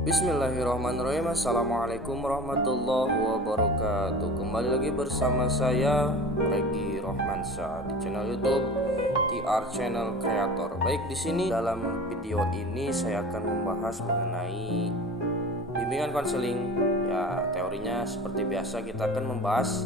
Bismillahirrahmanirrahim. Assalamualaikum warahmatullahi wabarakatuh. Kembali lagi bersama saya Regi Rohmansyah di channel YouTube TR Channel Creator. Baik, di sini dalam video ini saya akan membahas mengenai bimbingan konseling. Ya, teorinya seperti biasa kita akan membahas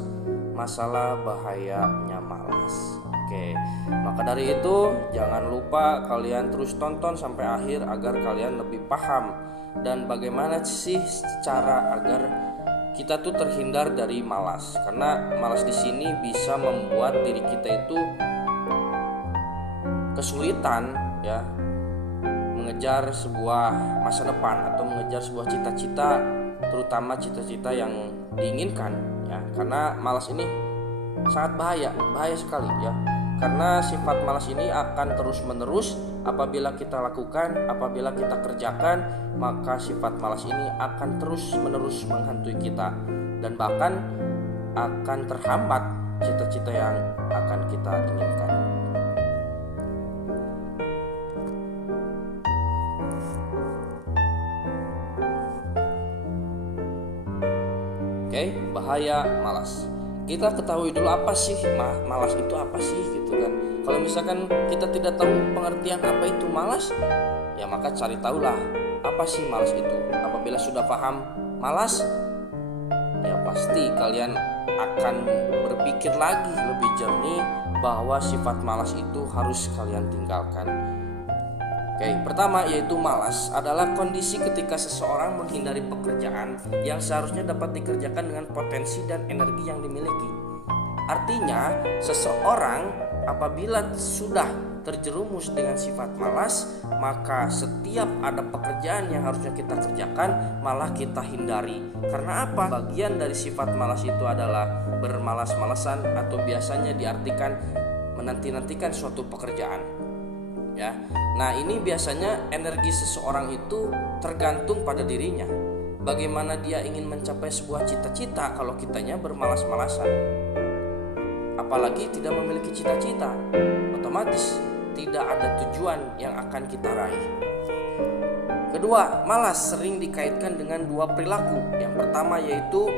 masalah bahayanya malas. Oke, maka dari itu jangan lupa kalian terus tonton sampai akhir agar kalian lebih paham dan bagaimana sih cara agar kita tuh terhindar dari malas. Karena malas di sini bisa membuat diri kita itu kesulitan ya mengejar sebuah masa depan atau mengejar sebuah cita-cita, terutama cita-cita yang diinginkan ya. Karena malas ini sangat bahaya sekali ya. Karena sifat malas ini akan terus-menerus apabila kita lakukan, apabila kita kerjakan, maka sifat malas ini akan terus-menerus menghantui kita dan bahkan akan terhambat cita-cita yang akan kita inginkan. Oke, bahaya malas. Kita ketahui dulu apa sih malas itu apa sih gitu kan. Kalau misalkan kita tidak tahu pengertian apa itu malas, ya maka cari tahulah apa sih malas itu. Apabila sudah paham malas, ya pasti kalian akan berpikir lagi lebih jernih bahwa sifat malas itu harus kalian tinggalkan. Oke, pertama yaitu malas adalah kondisi ketika seseorang menghindari pekerjaan yang seharusnya dapat dikerjakan dengan potensi dan energi yang dimiliki. Artinya, seseorang apabila sudah terjerumus dengan sifat malas, maka setiap ada pekerjaan yang harusnya kita kerjakan malah kita hindari. Karena apa? Bagian dari sifat malas itu adalah bermalas-malasan atau biasanya diartikan menanti-nantikan suatu pekerjaan. Ya, nah ini biasanya energi seseorang itu tergantung pada dirinya. Bagaimana dia ingin mencapai sebuah cita-cita kalau kitanya bermalas-malasan. Apalagi tidak memiliki cita-cita, otomatis tidak ada tujuan yang akan kita raih. Kedua, malas sering dikaitkan dengan dua perilaku. Yang pertama yaitu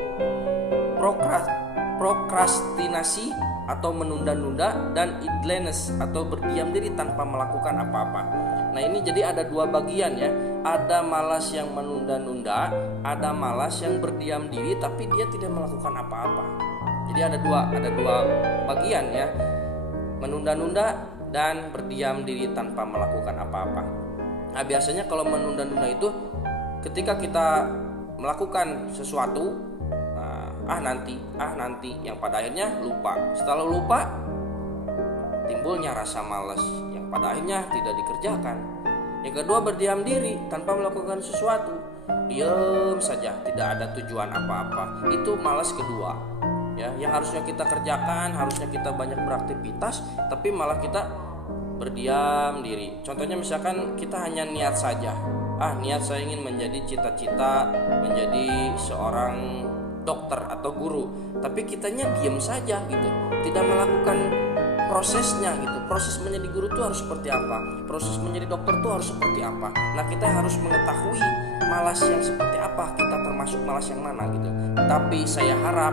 prokrastinasi atau menunda-nunda, dan idleness atau berdiam diri tanpa melakukan apa-apa. Nah ini jadi ada dua bagian ya. Ada malas yang menunda-nunda, ada malas yang berdiam diri tapi dia tidak melakukan apa-apa. Jadi ada dua bagian ya. Menunda-nunda dan berdiam diri tanpa melakukan apa-apa. Nah biasanya kalau menunda-nunda itu ketika kita melakukan sesuatu, nanti yang pada akhirnya lupa. Setelah lupa timbulnya rasa malas yang pada akhirnya tidak dikerjakan. Yang kedua berdiam diri tanpa melakukan sesuatu, diam saja tidak ada tujuan apa-apa. Itu malas kedua ya, yang harusnya kita kerjakan, harusnya kita banyak beraktivitas tapi malah kita berdiam diri. Contohnya misalkan kita hanya niat saja, niat saya ingin menjadi cita-cita menjadi seorang dokter atau guru, tapi kitanya diam saja gitu, tidak melakukan prosesnya gitu. Proses menjadi guru itu harus seperti apa, proses menjadi dokter itu harus seperti apa. Nah kita harus mengetahui malas yang seperti apa, kita termasuk malas yang mana gitu. Tapi saya harap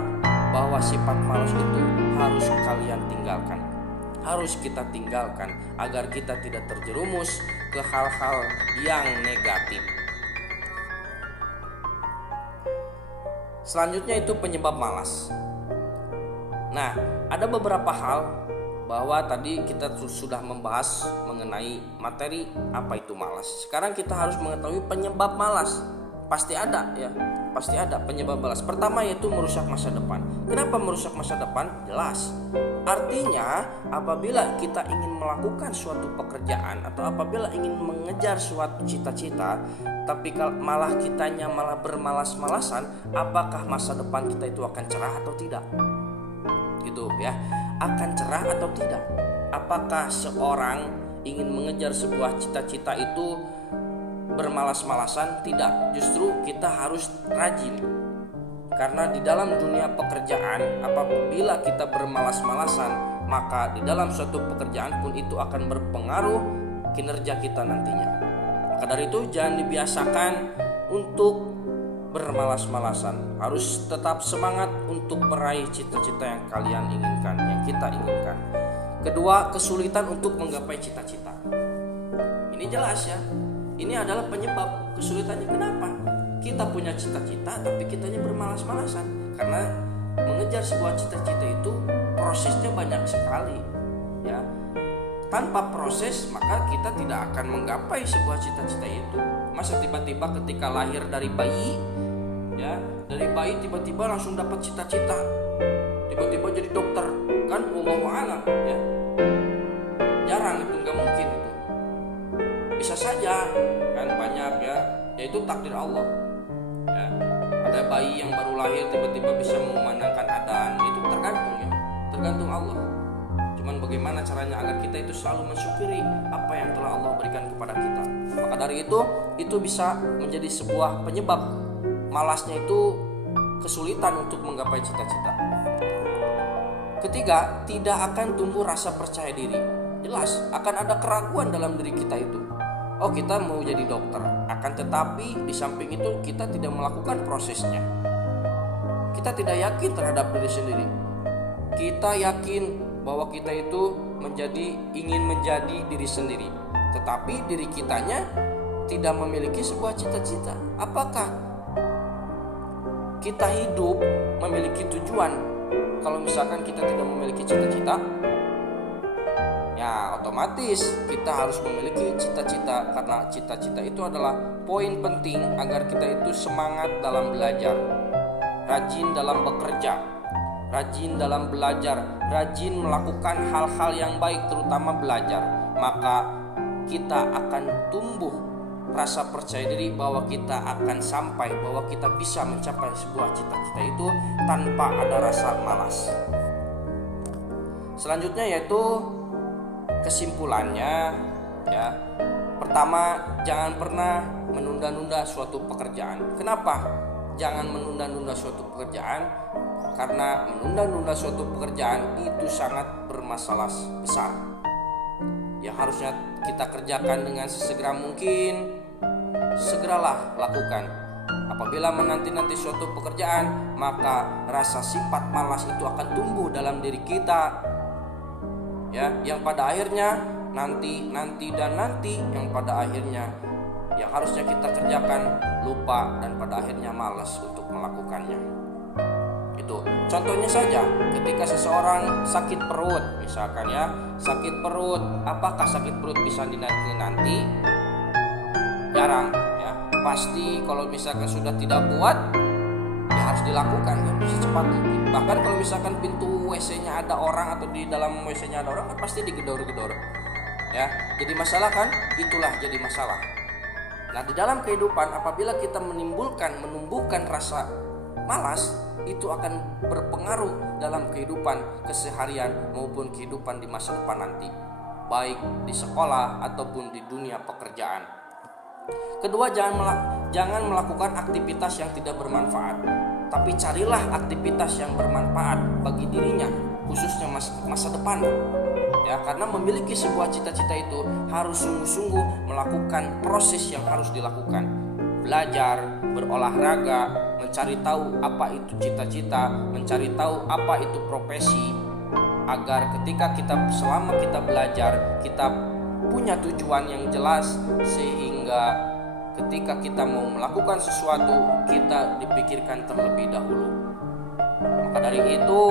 bahwa sifat malas itu harus kalian tinggalkan, harus kita tinggalkan agar kita tidak terjerumus ke hal-hal yang negatif. Selanjutnya itu penyebab malas. Nah, ada beberapa hal bahwa tadi kita sudah membahas mengenai materi apa itu malas. Sekarang kita harus mengetahui penyebab malas. Pasti ada ya, pasti ada penyebab malas. Pertama yaitu merusak masa depan. Kenapa merusak masa depan? Jelas. Artinya apabila kita ingin melakukan suatu pekerjaan atau apabila ingin mengejar suatu cita-cita, tapi malah kitanya malah bermalas-malasan, apakah masa depan kita itu akan cerah atau tidak? Gitu ya, akan cerah atau tidak? Apakah seorang ingin mengejar sebuah cita-cita itu bermalas-malasan? Tidak, justru kita harus rajin. Karena di dalam dunia pekerjaan, apabila kita bermalas-malasan, maka di dalam suatu pekerjaan pun itu akan berpengaruh kinerja kita nantinya. Maka dari itu jangan dibiasakan untuk bermalas-malasan, harus tetap semangat untuk meraih cita-cita yang kalian inginkan, yang kita inginkan. Kedua, kesulitan untuk menggapai cita-cita. Ini jelas ya, ini adalah penyebab kesulitannya. Kenapa? Kita punya cita-cita tapi kitanya bermalas-malasan. Karena mengejar sebuah cita-cita itu prosesnya banyak sekali ya. Tanpa proses maka kita tidak akan menggapai sebuah cita-cita itu. Masa tiba-tiba ketika lahir dari bayi ya, dari bayi tiba-tiba langsung dapat cita-cita, tiba-tiba jadi dokter, kan wallahu a'lam ya. Jarang, itu nggak mungkin itu. Bisa saja kan, banyak ya, yaitu takdir Allah ya. Ada bayi yang baru lahir tiba-tiba bisa mengumandangkan adzan, itu tergantung ya, tergantung Allah. Cuman bagaimana caranya agar kita itu selalu mensyukuri apa yang telah Allah berikan kepada kita. Maka dari itu bisa menjadi sebuah penyebab malasnya itu kesulitan untuk menggapai cita-cita. Ketiga, tidak akan tumbuh rasa percaya diri. Jelas akan ada keraguan dalam diri kita itu. Oh, kita mau jadi dokter, akan tetapi di samping itu kita tidak melakukan prosesnya. Kita tidak yakin terhadap diri sendiri. Kita yakin bahwa kita itu ingin menjadi diri sendiri, tetapi diri kitanya tidak memiliki sebuah cita-cita. Apakah kita hidup memiliki tujuan kalau misalkan kita tidak memiliki cita-cita? Ya otomatis kita harus memiliki cita-cita, karena cita-cita itu adalah poin penting agar kita itu semangat dalam belajar, rajin dalam bekerja, rajin dalam belajar, rajin melakukan hal-hal yang baik, terutama belajar. Maka kita akan tumbuh rasa percaya diri bahwa kita akan sampai, bahwa kita bisa mencapai sebuah cita-cita itu tanpa ada rasa malas. Selanjutnya yaitu kesimpulannya ya. Pertama, jangan pernah menunda-nunda suatu pekerjaan. Kenapa? Jangan menunda-nunda suatu pekerjaan, karena menunda-nunda suatu pekerjaan itu sangat bermasalah besar. Yang harusnya kita kerjakan dengan sesegera mungkin, segeralah lakukan. Apabila menanti-nanti suatu pekerjaan, maka rasa sifat malas itu akan tumbuh dalam diri kita. Ya, yang pada akhirnya nanti yang pada akhirnya yang harusnya kita kerjakan lupa dan pada akhirnya malas untuk melakukannya. Itu contohnya saja, ketika seseorang sakit perut misalkan ya, sakit perut, apakah sakit perut bisa dinanti-nanti? Jarang ya. Pasti kalau misalkan sudah tidak kuat ya harus dilakukan ya, secepat mungkin. Bahkan kalau misalkan pintu WC-nya ada orang atau di dalam WC-nya ada orang, kan pasti digedor-gedor ya. Jadi masalah kan, itulah jadi masalah. Nah, di dalam kehidupan apabila kita menumbuhkan rasa malas, itu akan berpengaruh dalam kehidupan keseharian maupun kehidupan di masa depan nanti, baik di sekolah ataupun di dunia pekerjaan. Kedua, jangan melakukan aktivitas yang tidak bermanfaat, tapi carilah aktivitas yang bermanfaat bagi dirinya, khususnya masa depan. Ya, karena memiliki sebuah cita-cita itu harus sungguh-sungguh melakukan proses yang harus dilakukan. Belajar, berolahraga, mencari tahu apa itu cita-cita, mencari tahu apa itu profesi, agar selama kita belajar, kita punya tujuan yang jelas, sehingga ketika kita mau melakukan sesuatu, kita dipikirkan terlebih dahulu. Maka dari itu,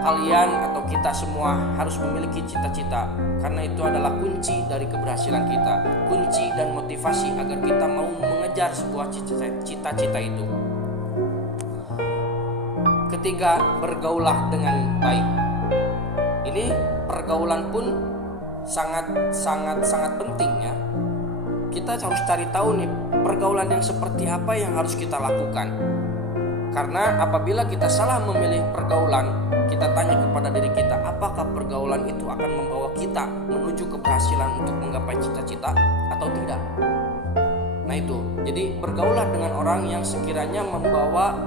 kalian atau kita semua harus memiliki cita-cita, karena itu adalah kunci dari keberhasilan kita, kunci dan motivasi agar kita mau mengejar sebuah cita-cita itu. Ketiga, bergaulah dengan baik. Ini pergaulan pun sangat penting ya. Kita harus cari tahu nih pergaulan yang seperti apa yang harus kita lakukan. Karena apabila kita salah memilih pergaulan, kita tanya kepada diri kita, apakah pergaulan itu akan membawa kita menuju keberhasilan untuk menggapai cita-cita atau tidak. Nah itu, jadi bergaulah dengan orang yang sekiranya membawa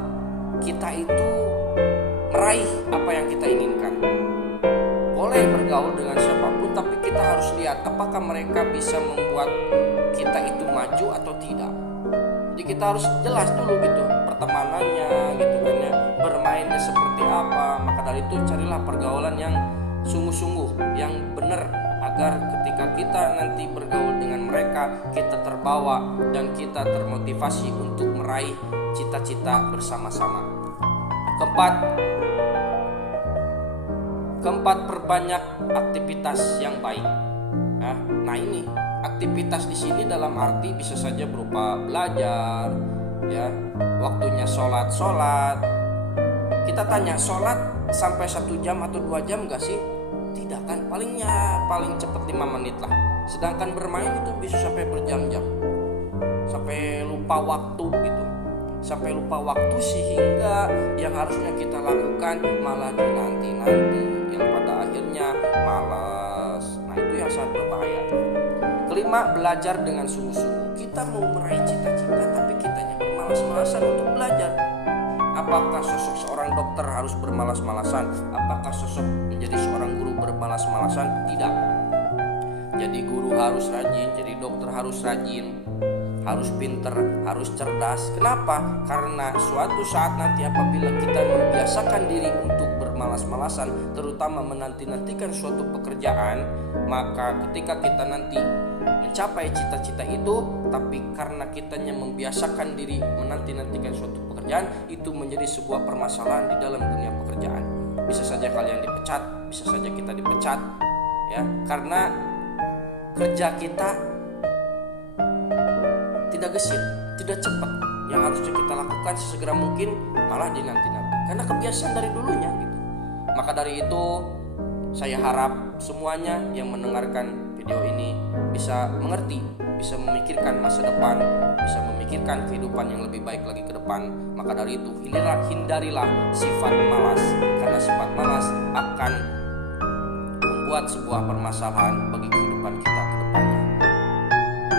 kita itu meraih apa yang kita inginkan. Boleh bergaul dengan siapapun, tapi kita harus lihat apakah mereka bisa membuat kita itu maju atau tidak. Jadi kita harus jelas dulu gitu pertemanannya gitu kan ya, bermainnya seperti apa. Maka dari itu carilah pergaulan yang sungguh-sungguh, yang benar, agar ketika kita nanti bergaul dengan mereka, kita terbawa dan kita termotivasi untuk meraih cita-cita bersama-sama. Keempat, perbanyak aktivitas yang baik. Nah ini aktivitas di sini dalam arti bisa saja berupa belajar, ya, waktunya sholat. Kita tanya, sholat sampai 1 jam atau 2 jam gak sih? Tidak kan, paling cepat 5 menit lah. Sedangkan bermain itu bisa sampai berjam-jam, sampai lupa waktu gitu, sampai lupa waktu sehingga yang harusnya kita lakukan malah dinanti-nanti, yang pada akhirnya malas. Nah itu yang sangat berbahaya. Kelima, belajar dengan sungguh-sungguh. Kita mau meraih cita-cita tapi kitanya bermalas-malasan untuk belajar. Apakah sosok seorang dokter harus bermalas-malasan? Apakah sosok menjadi seorang guru bermalas-malasan? Tidak. Jadi guru harus rajin, jadi dokter harus rajin, harus pinter, harus cerdas. Kenapa? Karena suatu saat nanti apabila kita membiasakan diri untuk bermalas-malasan, terutama menanti-nantikan suatu pekerjaan, maka ketika kita nanti mencapai cita-cita itu, tapi karena kitanya membiasakan diri menanti-nantikan suatu pekerjaan, itu menjadi sebuah permasalahan di dalam dunia pekerjaan. Bisa saja kalian dipecat, bisa saja kita dipecat, ya, karena kerja kita tidak gesit, tidak cepat. Yang harusnya kita lakukan sesegera mungkin malah dinanti-nanti karena kebiasaan dari dulunya gitu. Maka dari itu saya harap semuanya yang mendengarkan video ini bisa mengerti, bisa memikirkan masa depan, bisa memikirkan kehidupan yang lebih baik lagi ke depan. Maka dari itu hindarilah sifat malas, karena sifat malas akan membuat sebuah permasalahan bagi kehidupan kita ke depannya.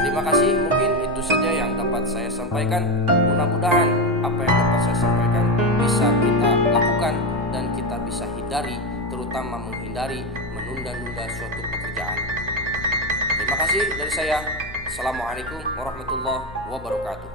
Terima kasih, mungkin itu saja yang dapat saya sampaikan. Mudah-mudahan apa yang dapat saya sampaikan bisa kita lakukan dan kita bisa hindari, terutama menghindari menunda-nunda suatu pekerjaan. Terima kasih dari saya. Assalamualaikum warahmatullahi wabarakatuh.